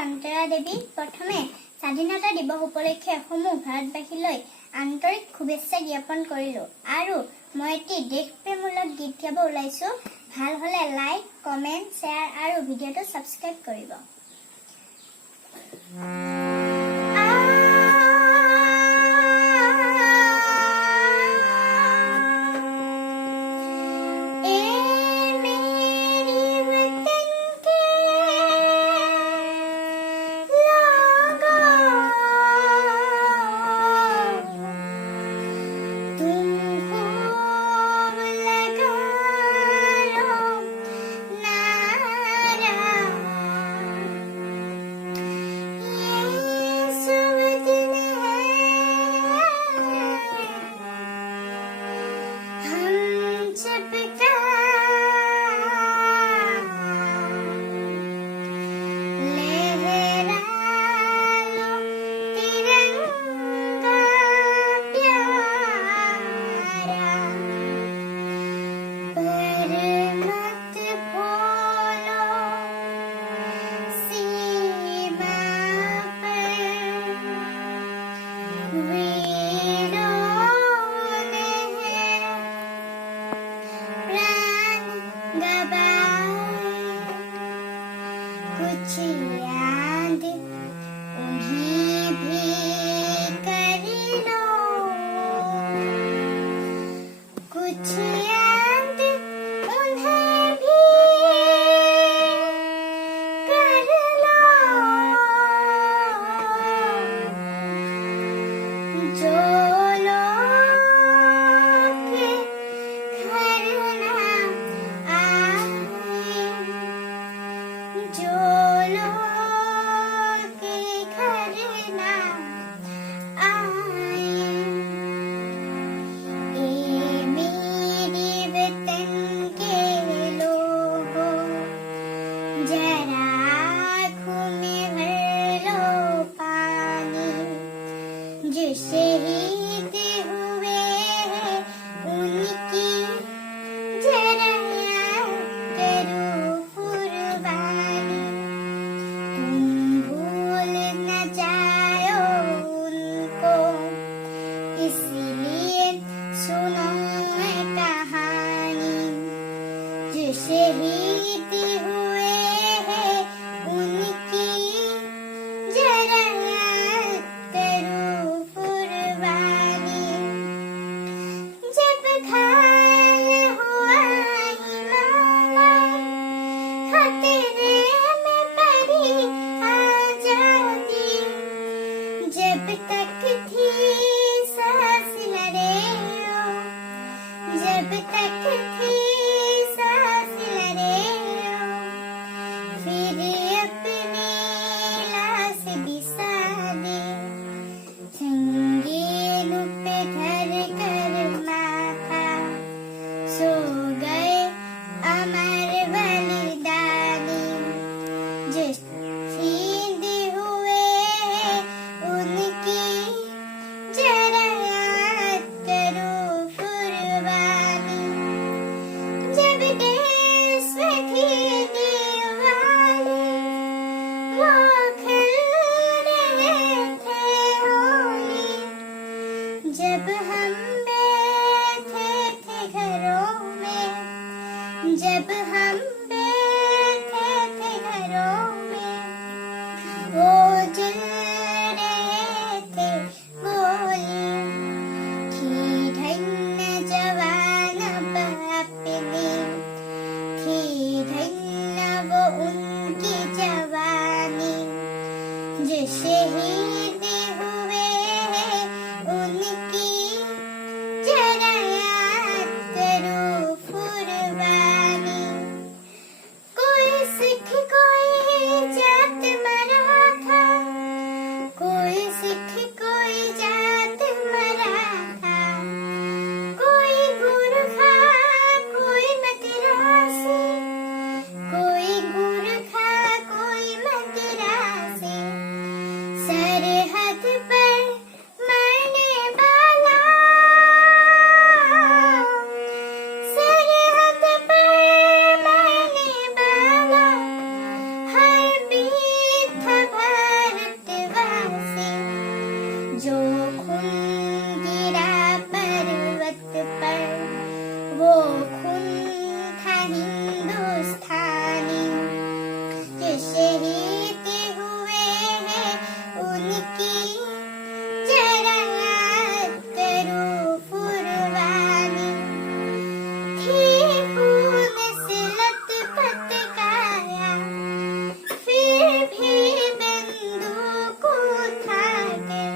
অন্তৰা দেৱী প্ৰথমে স্বাধীনতা দিৱস উপলক্ষে সমূহ ভাৰতবাসীলৈ আন্তৰিক শুভেচ্ছা জ্ঞাপন কৰিলো আৰু মই এটি দেশপ্ৰেমমূলক গীত গাব ওলাইছো। ভাল হলে লাইক, কমেন্ট, শ্বেয়াৰ আৰু ভিডিঅটো সাবস্ক্ৰাইব কৰিব। कुछ याद उन्हें भी कर लो, कुछ याद उन्हें भी कर लो, जो लोग घर ना आए, जो जो शहीद हुए हैं उनकी जरा करो कुर्बानी, तुम भूल न जाओ उनको, इसलिए सुनो कहानी। जो शहीद हुए हैं उनकी जरा जब तक थी सांस ले हो, जब तक थी सांस ले हो, फिर अपनी लाश बिसा दे, संगीन पे धर कर माथा, सो गए अमर बलिदानी। जो शहीद हुए उनकी जरा याद करो कुर्बानी। जब देश में थी दीवानी, वो खेल रहे थे होली, जब हम बैठे थे घरों में, जब हम बैठे थे घरों में, वो जल रहे थे गोली, थी धन्य जवान अपनी, थी धन्य वो उनकी जवानी। जो शहीद हुए हैं उनकी जरा याद करो कुर्बानी। कोई सिख कोई जात मरा था, कोई सिख कोई जात मरा था, कोई गुरखा कोई मद्रासी, कोई गुरखा कोई मद्रासी, सर शहीद हुए हैं उनकी जरा याद करो कुर्बानी थी खून से लथपथ काया फिर भी बंदूक उठा के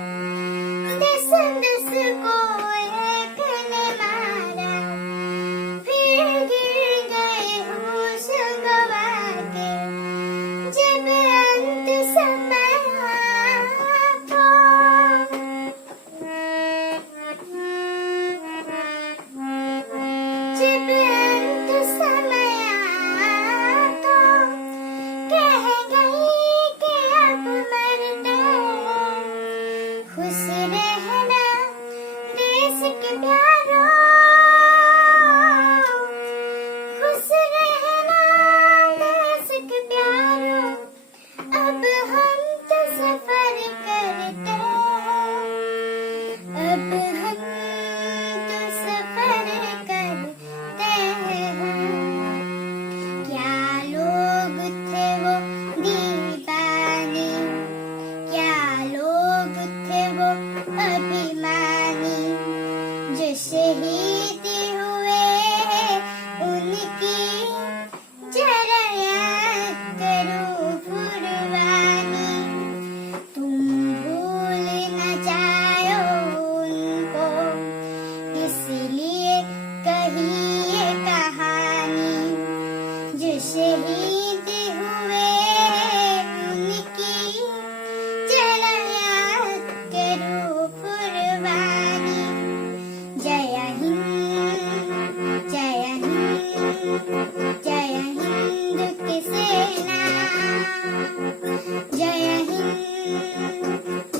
दस दस को एक ने मारा फिर गिर गए होश गवा के जब अंत समय तो जब अंत समय तो कह गई कि अब मरते खुश रहना देश के प्यारों खुश रहना देश के प्यारों अब हम तो सफर करते हैं अब हम तो सफर करते हैं क्या लोग थे वो दीवाने क्या लोग थे वो अभिमानी जो शहीद हुए हैं उनकी जरा याद करो कुर्बानी तुम भूल न जाओ उनको इसलिए कही ये कहानी जो शहीद हुए हैं उनकी जरा याद करो कुर्बानी जय हिंद जय हिंद जय हिंद की सेना जय हिंद